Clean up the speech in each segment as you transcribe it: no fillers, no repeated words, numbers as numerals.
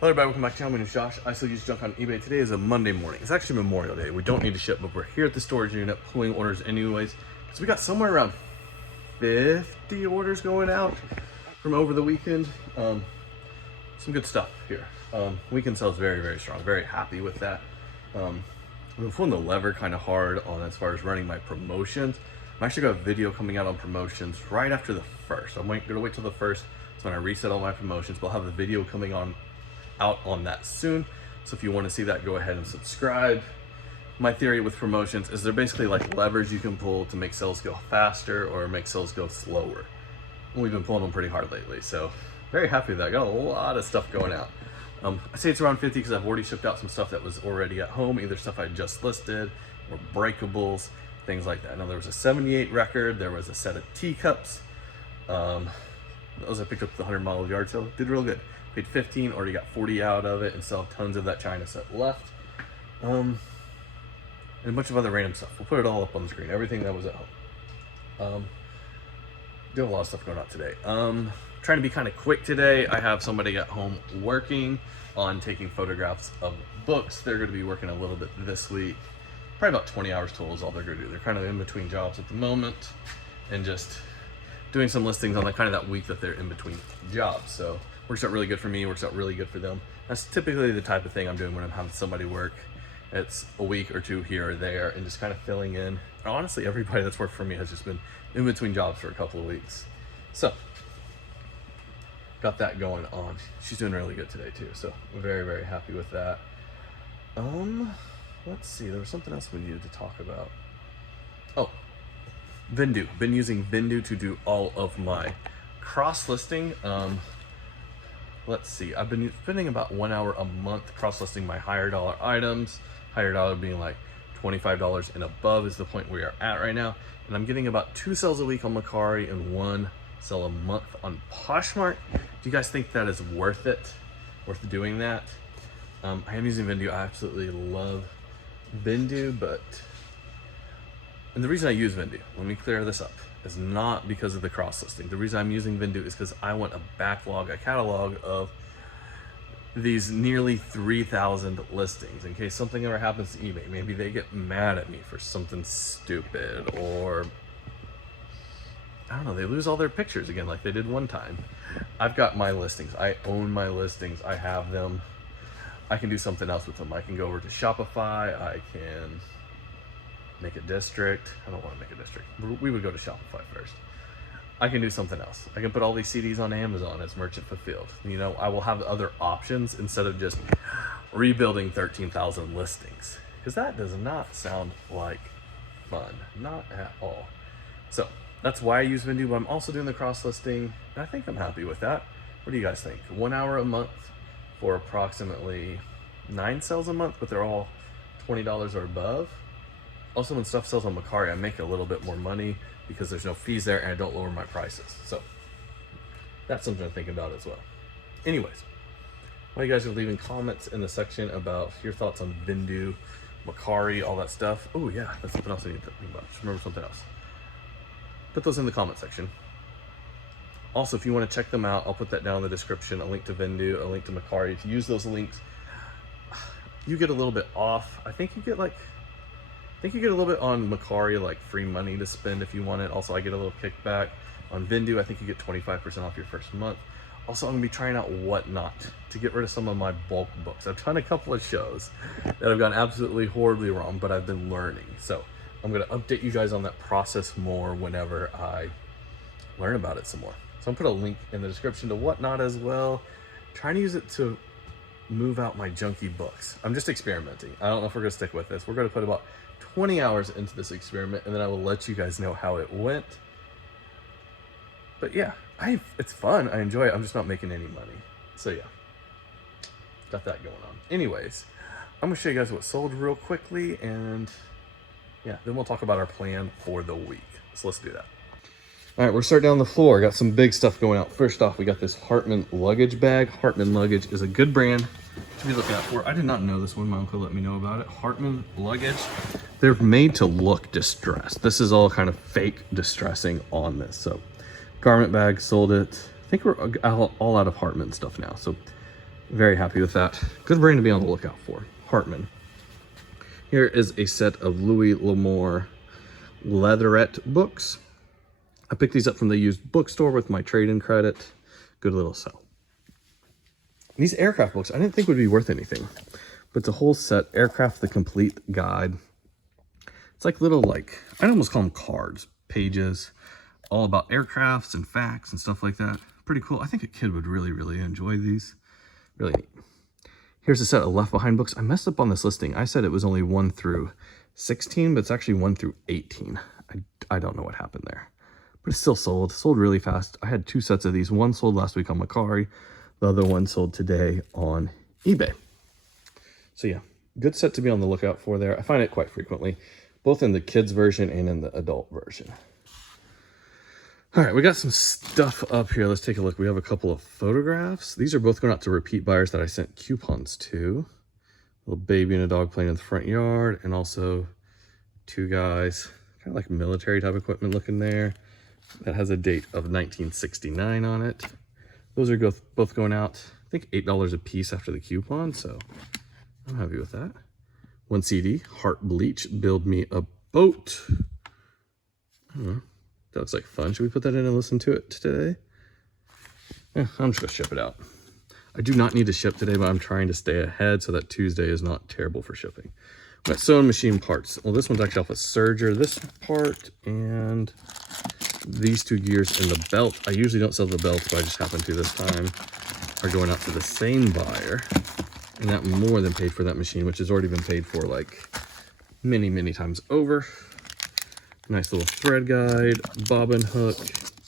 Hello everybody, welcome back to the channel. My name is Josh. I still use junk on eBay. Today is a Monday morning. It's actually Memorial Day. We don't need to ship, but we're here at the storage unit pulling orders anyways. So we got somewhere around 50 orders going out from over the weekend. Some good stuff here. Weekend sales very, very strong. Very happy with that. I've been pulling the lever kind of hard on as far as running my promotions. I'm actually got a video coming out on promotions right after the first. I'm gonna wait till the first. So when I reset all my promotions, we'll have a video coming out on that soon. So if you want to see that, go ahead and subscribe. My theory with promotions is they're basically like levers you can pull to make sales go faster or make sales go slower. We've been pulling them pretty hard lately, so very happy with that. Got a lot of stuff going out. I say it's around 50 because I've already shipped out some stuff that was already at home, either stuff I just listed or breakables, things like that. Now there was a 78 record, there was a set of teacups. Those I picked up at the 100-mile yard sale, did real good. Paid 15, already got 40 out of it, and still have tons of that China set left. And a bunch of other random stuff. We'll put it all up on the screen, everything that was at home. Do have a lot of stuff going on today. Trying to be kind of quick today. I have somebody at home working on taking photographs of books. They're going to be working a little bit this week. Probably about 20 hours total is all they're going to do. They're kind of in between jobs at the moment and just doing some listings on kind of that week that they're in between jobs. So works out really good for me, works out really good for them. That's typically the type of thing I'm doing when I'm having somebody work. It's a week or two here or there and just kind of filling in. Honestly, everybody that's worked for me has just been in between jobs for a couple of weeks. So got that going on. She's doing really good today too, so I'm very, very happy with that. Let's see, there was something else we needed to talk about. Oh, Vendoo. Been using Vendoo to do all of my cross listing. Let's see, I've been spending about 1 hour a month cross listing my higher dollar items. Higher dollar being like $25 and above is the point we are at right now. And I'm getting about 2 sales a week on Mercari and 1 sale a month on Poshmark. Do you guys think that is worth it? Worth doing that? I am using Vendoo. I absolutely love Vendoo, and the reason I use Vendoo, let me clear this up, is not because of the cross listing. The reason I'm using Vendoo is because I want a backlog, a catalog of these nearly 3,000 listings in case something ever happens to eBay. Maybe they get mad at me for something stupid, or I don't know, they lose all their pictures again like they did one time. I've got my listings. I own my listings. I have them. I can do something else with them. I can go over to Shopify. I can make a district. I don't want to make a district. We would go to Shopify first. I can do something else. I can put all these CDs on Amazon as merchant fulfilled. You know, I will have other options instead of just rebuilding 13,000 listings, because that does not sound like fun, not at all. So that's why I use Vendoo, but I'm also doing the cross listing, and I think I'm happy with that. What do you guys think? 1 hour a month for approximately 9 sales a month, but they're all $20 or above. Also, when stuff sells on Mercari, I make a little bit more money because there's no fees there and I don't lower my prices. So that's something to think about as well. Anyways, while you guys are leaving comments in the section about your thoughts on Vendoo, Mercari, all that stuff. Oh yeah, that's something else I need to think about. Just remember something else. Put those in the comment section. Also, if you want to check them out, I'll put that down in the description. A link to Vendoo, a link to Mercari. If you use those links, you get a little bit off. I think you get a little bit on Mercari, like free money to spend if you want it. Also, I get a little kickback. On Vendoo, I think you get 25% off your first month. Also, I'm gonna be trying out Whatnot to get rid of some of my bulk books. I've done a couple of shows that have gone absolutely horribly wrong, but I've been learning. So I'm gonna update you guys on that process more whenever I learn about it some more. So I'm gonna put a link in the description to Whatnot as well. Trying to use it to move out my junky books. I'm just experimenting. I don't know if we're gonna stick with this. We're gonna put about 20 hours into this experiment, and then I will let you guys know how it went. But yeah, it's fun. I enjoy it. I'm just not making any money. So yeah, got that going on. Anyways, I'm gonna show you guys what sold real quickly, and yeah, then we'll talk about our plan for the week. So let's do that. All right, we're starting down the floor. Got some big stuff going out. First off, we got this Hartman luggage bag. Hartman luggage is a good brand to be looking out for. I did not know this one. My uncle let me know about it. Hartman luggage. They're made to look distressed. This is all kind of fake distressing on this. So garment bag, sold it. I think we're all out of Hartman stuff now. So Very happy with that. Good brand to be on the lookout for. Hartman. Here is a set of Louis L'Amour Leatherette books. I picked these up from the used bookstore with my trade-in credit. Good little sell. These aircraft books I didn't think would be worth anything, but it's a whole set, Aircraft the Complete Guide. It's like little, like, I'd almost call them cards, pages, all about aircrafts and facts and stuff like that. Pretty cool. I think a kid would really, really enjoy these. Really neat. Here's a set of Left Behind books. I messed up on this listing. I said it was only 1 through 16, but it's actually 1 through 18. I don't know what happened there. But it's still sold. Sold really fast. I had 2 sets of these. One sold last week on Macari. The other one sold today on eBay. So yeah, good set to be on the lookout for there. I find it quite frequently, both in the kids version and in the adult version. All right, we got some stuff up here. Let's take a look. We have a couple of photographs. These are both going out to repeat buyers that I sent coupons to. A little baby and a dog playing in the front yard, and also 2 guys, kind of like military type equipment looking there. That has a date of 1969 on it. Those are both going out, I think $8 a piece after the coupon, so I'm happy with that. 1 CD, Heart Bleach, Build Me a Boat. I don't know. That looks like fun. Should we put that in and listen to it today? Yeah, I'm just gonna ship it out. I do not need to ship today, but I'm trying to stay ahead so that Tuesday is not terrible for shipping. We got sewing machine parts. Well, this one's actually off a serger, this part, and these 2 gears and the belt. I usually don't sell the belts, but I just happen to this time, are going out to the same buyer. And that more than paid for that machine, which has already been paid for like many, many times over. Nice little thread guide, bobbin hook,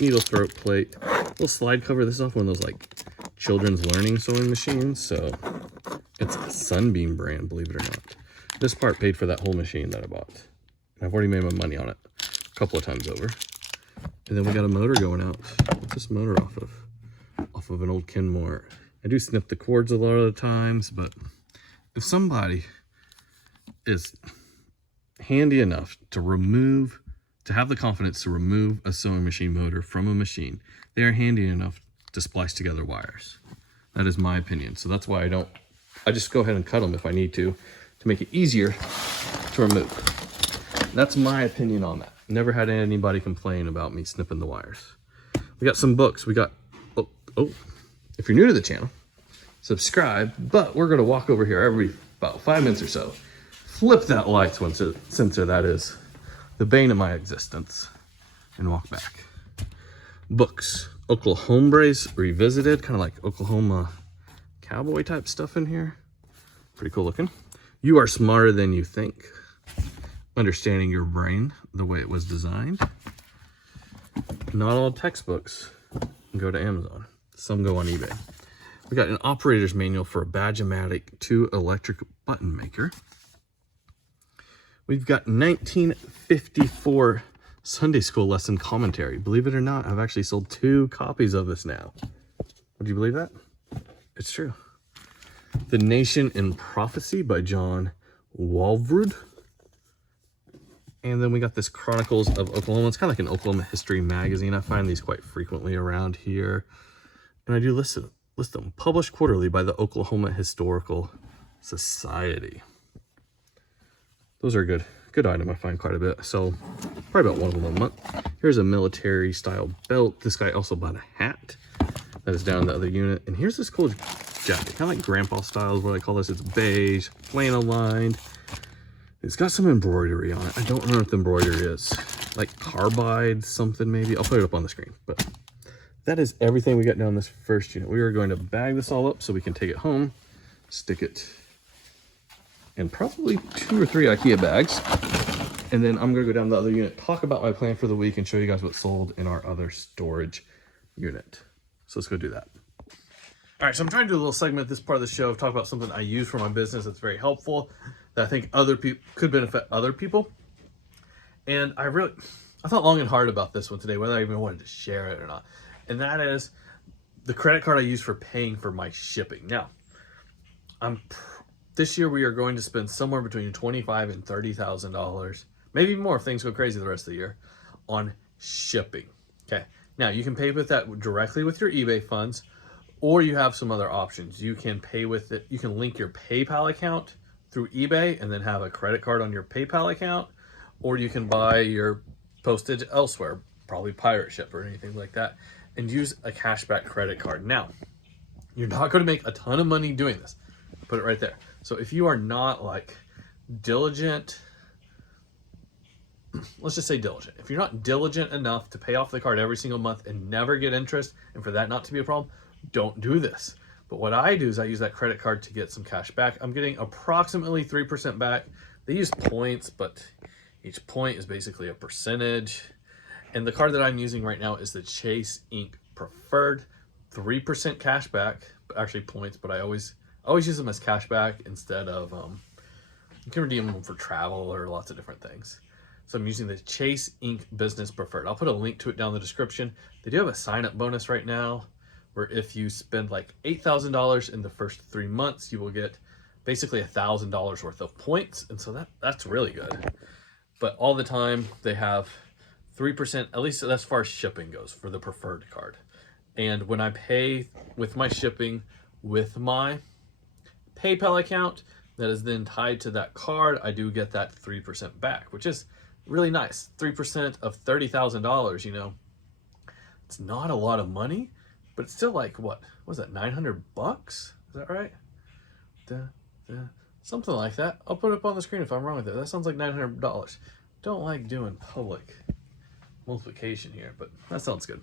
needle throat plate, little slide cover. This is off one of those like children's learning sewing machines. So it's a Sunbeam brand, believe it or not. This part paid for that whole machine that I bought. I've already made my money on it a couple of times over. And then we got a motor going out. What's this motor off of? Off of an old Kenmore. I do snip the cords a lot of the times, but if somebody is handy enough to have the confidence to remove a sewing machine motor from a machine, they are handy enough to splice together wires. That is my opinion. So that's why I just go ahead and cut them if I need to make it easier to remove. That's my opinion on that. Never had anybody complain about me snipping the wires. We got some books. We got, if you're new to the channel, subscribe, but we're gonna walk over here every about 5 minutes or so. Flip that light sensor, that is the bane of my existence, and walk back. Books, Oklahombres Revisited, kind of like Oklahoma cowboy type stuff in here. Pretty cool looking. You Are Smarter Than You Think. Understanding Your Brain the Way It Was Designed. Not all textbooks go to Amazon. Some go on eBay. We got an operator's manual for a Badge-O-Matic 2 electric button maker. We've got 1954 Sunday school lesson commentary. Believe it or not, I've actually sold 2 copies of this now. Would you believe that? It's true. The Nation in Prophecy by John Walvoord. And then we got this Chronicles of Oklahoma. It's kind of like an Oklahoma history magazine. I find these quite frequently around here. And I do list them. Published quarterly by the Oklahoma Historical Society. Those are a good item. I find quite a bit. So probably about one of them a month. Here's a military style belt. This guy also bought a hat that is down in the other unit. And here's this cool jacket, kind of like grandpa style is what I call this. It's beige, flannel lined. It's got some embroidery on it. I don't remember what the embroidery is. Like carbide something maybe. I'll put it up on the screen. But that is everything we got down this first unit. We are going to bag this all up so we can take it home, stick it in probably 2 or 3 IKEA bags. And then I'm gonna go down the other unit, talk about my plan for the week, and show you guys what's sold in our other storage unit. So let's go do that. All right, so I'm trying to do a little segment this part of the show, talk about something I use for my business that's very helpful, that I think other people could benefit other people. And I thought long and hard about this one today, whether I even wanted to share it or not. And that is the credit card I use for paying for my shipping. Now, this year we are going to spend somewhere between $25,000 and $30,000, maybe more if things go crazy the rest of the year, on shipping. Okay. Now you can pay with that directly with your eBay funds, Or you have some other options. You can pay with it. You can link your PayPal account through eBay and then have a credit card on your PayPal account. Or you can buy your postage elsewhere, probably pirate ship or anything like that, and use a cashback credit card. Now, you're not going to make a ton of money doing this. Put it right there. So if you are not like diligent, let's just say diligent. If you're not diligent enough to pay off the card every single month and never get interest, and for that not to be a problem, don't do this. But what I do is I use that credit card to get some cash back. I'm getting approximately 3% back. They use points, but each point is basically a percentage. And the card that I'm using right now is the Chase Ink Preferred. 3% cash back, actually points, but I always use them as cash back instead of, you can redeem them for travel or lots of different things. So I'm using the Chase Ink Business Preferred. I'll put a link to it down in the description. They do have a sign-up bonus right now where if you spend like $8,000 in the first 3 months, you will get basically $1,000 worth of points. And so that's really good. But all the time they have 3%, at least as far as shipping goes, for the preferred card. And when I pay with my shipping with my PayPal account that is then tied to that card, I do get that 3% back, which is really nice. 3% of $30,000, you know, it's not a lot of money, but it's still like, what was that, 900 bucks? Is that right? Something like that. I'll put it up on the screen if I'm wrong with it. That sounds like $900. Don't like doing public multiplication here, but that sounds good.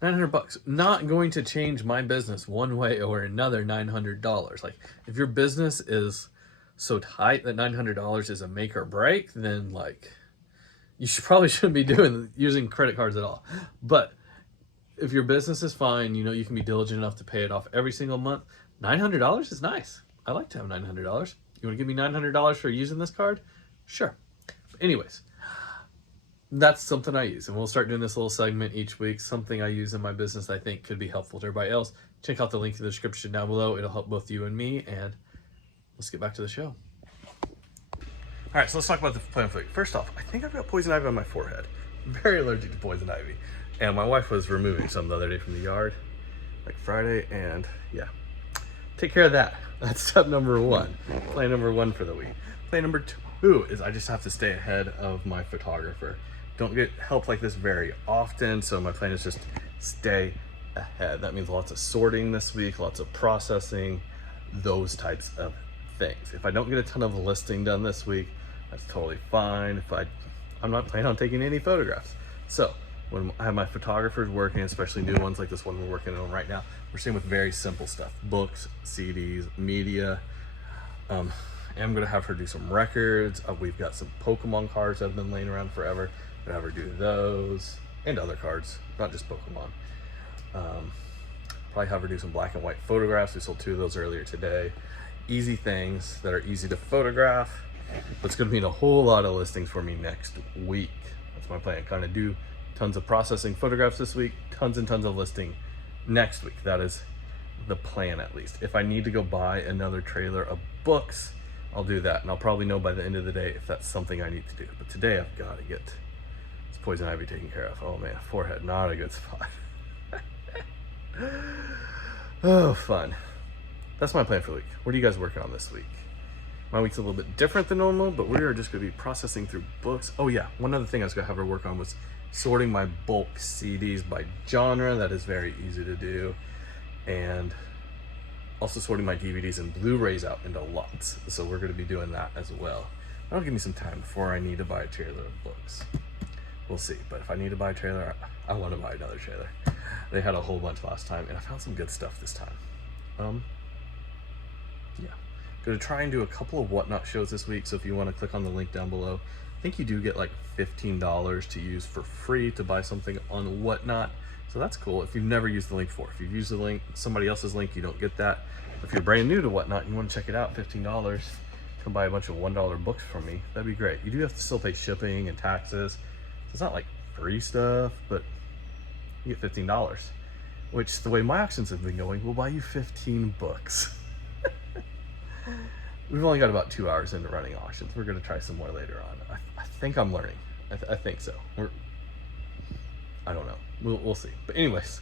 900 bucks. Not going to change my business one way or another. $900. Like, if your business is so tight that $900 is a make or break, then like you probably shouldn't be using credit cards at all. But if your business is fine, you know, you can be diligent enough to pay it off every single month. $900 is nice. I like to have $900. You want to give me $900 for using this card? Sure. But anyways, that's something I use, and we'll start doing this little segment each week. Something I use in my business I think could be helpful to everybody else. Check out the link in the description down below. It'll help both you and me, and let's get back to the show. All right, so let's talk about the plan for the week. First off, I think I've got poison ivy on my forehead. I'm very allergic to poison ivy, and my wife was removing some the other day from the yard, like Friday, and yeah, take care of that. That's step number one. Plan number one for the week. Plan number two is I just have to stay ahead of my photographer. Don't get help like this very often, so my plan is just stay ahead. That means lots of sorting this week, lots of processing, those types of things. If I don't get a ton of listing done this week, that's totally fine. I'm not planning on taking any photographs. So when I have my photographers working, especially new ones like this one we're working on right now, we're staying with very simple stuff: books, CDs, media. I'm gonna have her do some records. We've got some Pokemon cards that have been laying around forever. I'm gonna have her do those and other cards, not just Pokemon. Probably have her do some black and white photographs. We sold 2 of those earlier today. Easy things that are easy to photograph. But it's gonna mean a whole lot of listings for me next week. That's my plan. Kind of do tons of processing photographs this week, tons and tons of listing next week. That is the plan, at least. If I need to go buy another trailer of books, I'll do that, and I'll probably know by the end of the day if that's something I need to do. But today I've got to get this poison ivy taken care of. Oh man, forehead, not a good spot. Oh, fun. That's my plan for the week. What are you guys working on this week? My week's a little bit different than normal, but we are just going to be processing through books. Oh yeah, one other thing I was going to have her work on was sorting my bulk CDs by genre. That is very easy to do. And also sorting my DVDs and Blu-rays out into lots. So we're going to be doing that as well. That'll give me some time before I need to buy a trailer of books. We'll see. But if I need to buy a trailer, I want to buy another trailer. They had a whole bunch last time, and I found some good stuff this time. Yeah. Going to try and do a couple of Whatnot shows this week. So if you want to click on the link down below, I think you do get like $15 to use for free to buy something on Whatnot. So that's cool if you've never used the link before. If you've used the link, somebody else's link, you don't get that. If you're brand new to Whatnot and you want to check it out, $15, come buy a bunch of $1 books from me. That'd be great. You do have to still pay shipping and taxes. So it's not like free stuff, but you get $15, which the way my auctions have been going will buy you 15 books. We've only got about 2 hours into running auctions. We're going to try some more later on. I think I'm learning. I think so. I don't know. We'll see. But anyways,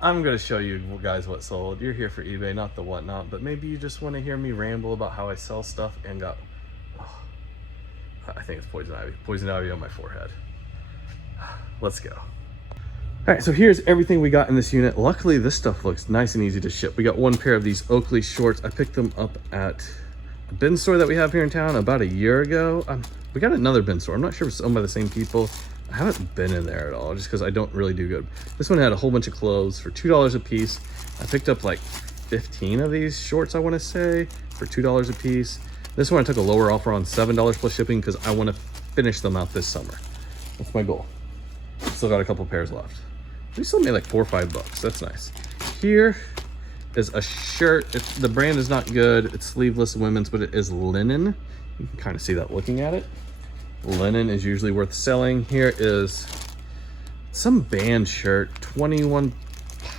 I'm gonna show you guys what sold. You're here for eBay, not the whatnot, but maybe you just want to hear me ramble about how I sell stuff and got, oh, I think it's poison ivy on my forehead. Let's go. All right, so here's everything we got in this unit. Luckily, this stuff looks nice and easy to ship. We got one pair of these Oakley shorts. I picked them up at a bin store that we have here in town about a year ago. We got another bin store. I'm not sure if it's owned by the same people. I haven't been in there at all just because I don't really do good. This one had a whole bunch of clothes for $2 a piece. I picked up like 15 of these shorts, I want to say, for $2 a piece. This one I took a lower offer on, $7 plus shipping, because I want to finish them out this summer. That's my goal. Still got a couple pairs left. We still made like $4 or $5. That's nice. Here is a shirt. The brand is not good. It's sleeveless women's, but it is linen. You can kind of see that looking at it. Linen is usually worth selling. Here is some band shirt, 21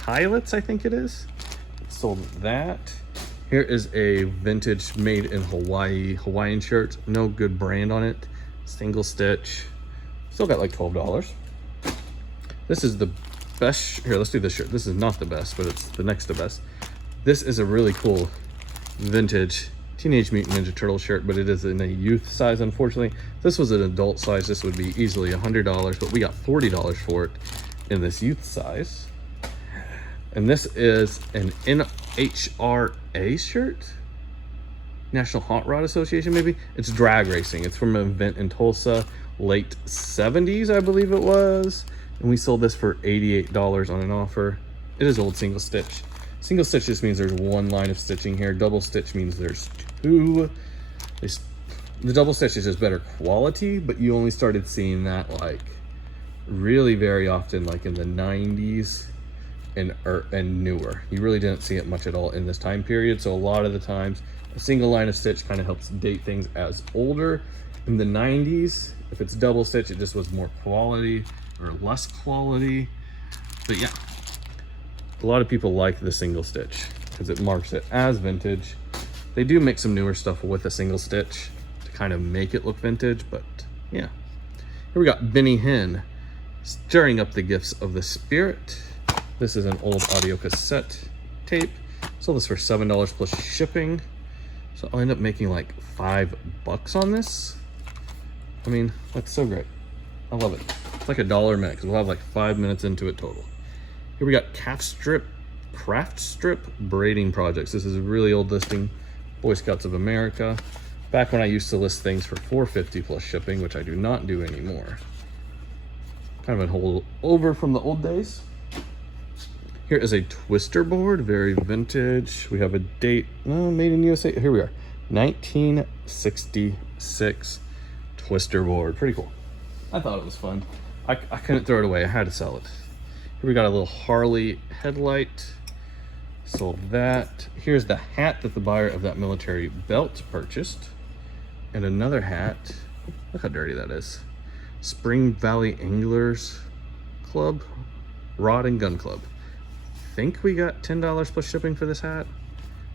Pilots, I think it is. Sold that. Here is a vintage made in Hawaii Hawaiian shirt. No good brand on it. Single stitch. Still got like $12. This is the best. Here, let's do this shirt. This is not the best, but it's the next to best. This is a really cool vintage Teenage Mutant Ninja Turtle shirt, but it is in a youth size, unfortunately. If this was an adult size, this would be easily $100, but we got $40 for it in this youth size. And this is an NHRA shirt, National Hot Rod Association, maybe. It's drag racing. It's from an event in Tulsa, late 70s, I believe it was. And we sold this for $88 on an offer. It is old single stitch. Single stitch just means there's one line of stitching here. Double stitch means there's two. The double stitch is just better quality, but you only started seeing that like really very often, like in the 90s and newer. You really didn't see it much at all in this time period. So a lot of the times, a single line of stitch kind of helps date things as older. In the 90s, if it's double stitch, it just was more quality or less quality. But yeah, a lot of people like the single stitch because it marks it as vintage. They do make some newer stuff with a single stitch to kind of make it look vintage, but yeah. Here we got Benny Hinn, Stirring Up the Gifts of the Spirit. This is an old audio cassette tape. Sold this for $7 plus shipping. So I'll end up making like $5 on this. I mean, that's so great. I love it. It's like $1 a minute because we'll have like 5 minutes into it total. Here we got craft strip braiding projects. This is a really old listing. Boy Scouts of America. Back when I used to list things for $4.50 plus shipping, which I do not do anymore. Kind of a hold over from the old days. Here is a twister board, very vintage. We have a date, made in USA. Here we are, 1966 twister board. Pretty cool. I thought it was fun. I couldn't throw it away. I had to sell it. Here we got a little Harley headlight. Sold that. Here's the hat that the buyer of that military belt purchased. And another hat. Look how dirty that is. Spring Valley Anglers Club, Rod and Gun Club. I think we got $10 plus shipping for this hat.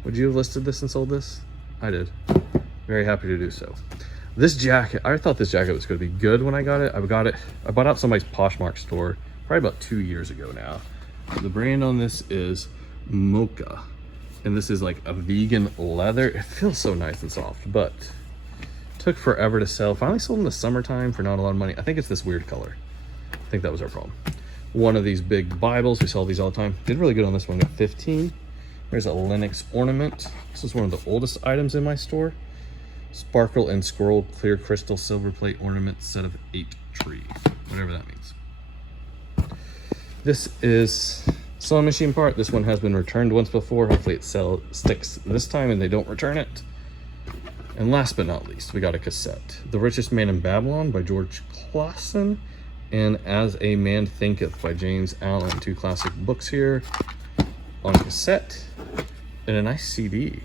Would you have listed this and sold this? I did. Very happy to do so. This jacket, I thought this jacket was going to be good when I got it. I bought out somebody's Poshmark store probably about 2 years ago now. The brand on this is Mocha, and this is like a vegan leather. It feels so nice and soft, but took forever to sell. Finally sold in the summertime for not a lot of money. I think it's this weird color. I think that was our problem. One of these big Bibles, we sell these all the time. Did really good on this one, got 15. There's a Lenox ornament. This is one of the oldest items in my store. Sparkle and Scroll Clear Crystal Silver Plate Ornament set of 8 trees, whatever that means. This is sewing machine part. This one has been returned once before. Hopefully it sticks this time and they don't return it. And last but not least, we got a cassette. The Richest Man in Babylon by George Clason and As a Man Thinketh by James Allen. 2 classic books here on cassette. And a nice CD.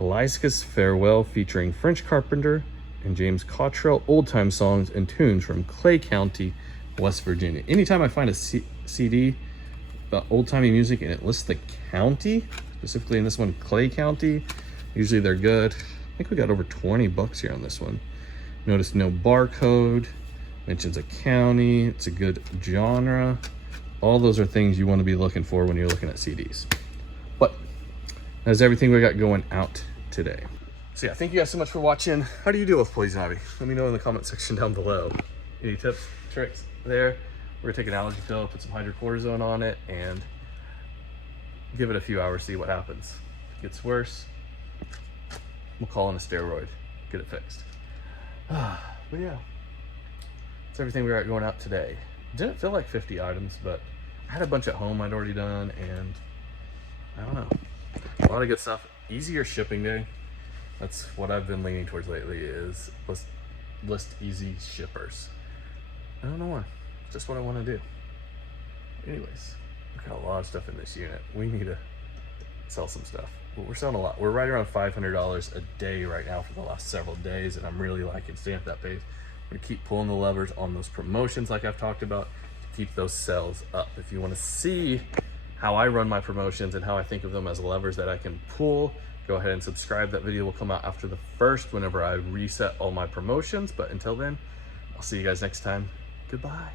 Eliza's Farewell featuring French Carpenter and James Cottrell. Old time songs and tunes from Clay County, West Virginia. Anytime I find a CD about old-timey music and it lists the county, specifically in this one, Clay County, usually they're good. I think we got over $20 here on this one. Notice no barcode, mentions a county, it's a good genre. All those are things you want to be looking for when you're looking at CDs. But that's everything we got going out today. So yeah, thank you guys so much for watching. How do you deal with poison ivy? Let me know in the comment section down below. Any tips, tricks there? We're gonna take an allergy pill, put some hydrocortisone on it, and give it a few hours, see what happens. If it gets worse, we'll call in a steroid, get it fixed. But yeah, that's everything we got going out today. Didn't feel like 50 items, but I had a bunch at home I'd already done, and I don't know, a lot of good stuff. Easier shipping day. That's what I've been leaning towards lately, is list easy shippers. I don't know why, it's just what I want to do. Anyways, we've got a lot of stuff in this unit. We need to sell some stuff. We're selling a lot. We're right around $500 a day right now for the last several days, and I'm really liking staying at that pace. We're gonna keep pulling the levers on those promotions like I've talked about to keep those sales up. If you want to see how I run my promotions and how I think of them as levers that I can pull, go ahead and subscribe. That video will come out after the first, whenever I reset all my promotions. But until then, I'll see you guys next time. Goodbye.